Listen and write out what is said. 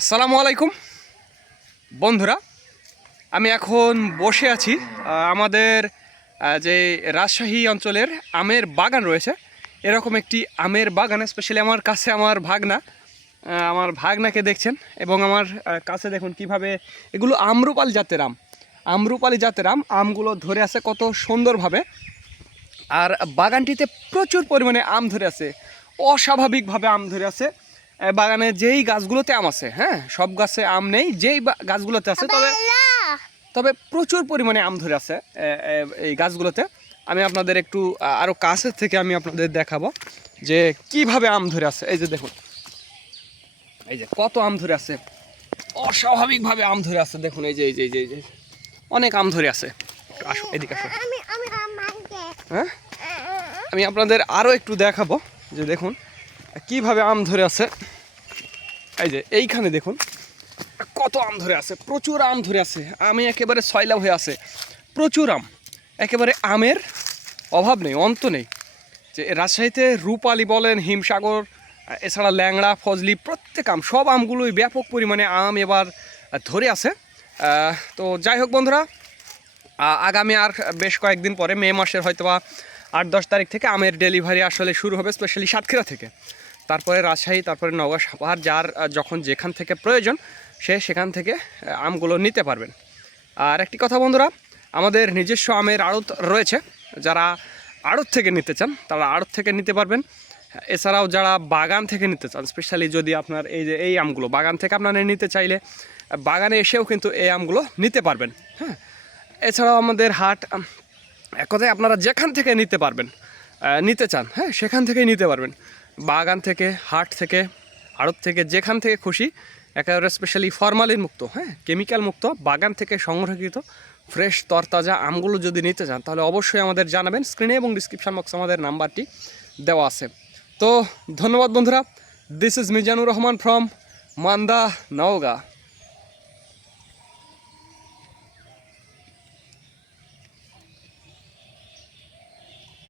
আসসালামু আলাইকুম বন্ধুরা, আমি এখন বসে আছি আমাদের যে রাজশাহী অঞ্চলের আমের বাগান রয়েছে, এরকম একটি আমের বাগান। স্পেশালি আমার কাছে আমার ভাগনাকে দেখছেন, এবং আমার কাছে দেখুন কিভাবে এগুলো আম্রপালি জাতের আমরুপালি জাতের আমগুলো ধরে আছে কত সুন্দরভাবে। আর বাগানটিতে প্রচুর পরিমাণে আম ধরে আছে, অস্বাভাবিকভাবে আম ধরে আছে। বাগানে যেই গাছগুলোতে আম আছে, হ্যাঁ, সব গাছে আম নেই, যেই গাছগুলোতে আছে তবে প্রচুর পরিমাণে আম ধরে আছে এই গাছগুলোতে। আমি আপনাদের একটু আরও কাছের থেকে আমি আপনাদের দেখাবো যে কিভাবে আম ধরে আছে। এই যে দেখুন, এই যে কত আম ধরে আছে, অস্বাভাবিকভাবে আম ধরে আছে। দেখুন এই যে এই যে এই যে অনেক আম ধরে আছে। আসো এদিকে আসো, হ্যাঁ, আমি আপনাদের আরও একটু দেখাবো যে দেখুন কিভাবে আম ধরে আছে। এই যে এইখানে দেখুন কত আম ধরে আছে, প্রচুর আম ধরে আছে। আমি একেবারে সয়লাভ হয়ে আছে, প্রচুর আম, একেবারে আমের অভাব নেই, অন্ত নেই। যে রাজশাহীতে রূপালী বলেন, হিমসাগর, এছাড়া ল্যাংড়া, ফজলি, প্রত্যেক আম, সব আমগুলোই ব্যাপক পরিমাণে আম এবার ধরে আছে। তো যাই হোক বন্ধুরা, আগামী আর বেশ কয়েকদিন পরে মে মাসের হয়তোবা 8-10 তারিখ থেকে আমের ডেলিভারি আসলে শুরু হবে, স্পেশালি সাতক্ষীরা থেকে। তারপরে রাজশাহী, তারপরে নওগাঁ, সাভার, যার যখন যেখান থেকে প্রয়োজন সে সেখান থেকে আমগুলো নিতে পারবেন। আর একটি কথা বন্ধুরা, আমাদের নিজস্ব আমের আড়ত রয়েছে, যারা আড়ত থেকে নিতে চান তারা আড়ত থেকে নিতে পারবেন। এছাড়াও যারা বাগান থেকে নিতে চান, স্পেশালি যদি আপনার এই যে এই আমগুলো বাগান থেকে আপনারা নিতে চাইলে বাগানে এসেও কিন্তু এই আমগুলো নিতে পারবেন, হ্যাঁ। এছাড়াও আমাদের হাট, এক কথায় আপনারা যেখান থেকে নিতে পারবেন, নিতে চান, হ্যাঁ, সেখান থেকেই নিতে পারবেন। বাগান থেকে, হাট থেকে, আড়ত থেকে, যেখান থেকে খুশি, একেবারে স্পেশালি ফরমালিন মুক্ত, হ্যাঁ, কেমিক্যাল মুক্ত, বাগান থেকে সংরক্ষিত ফ্রেশ তরতাজা আমগুলো যদি নিতে চান তাহলে অবশ্যই আমাদের জানাবেন। স্ক্রিনে এবং ডিসক্রিপশন বক্সে আমাদের নাম্বারটি দেওয়া আছে। তো ধন্যবাদ বন্ধুরা। This is Mizanur Rahman from Manda, Naogaon.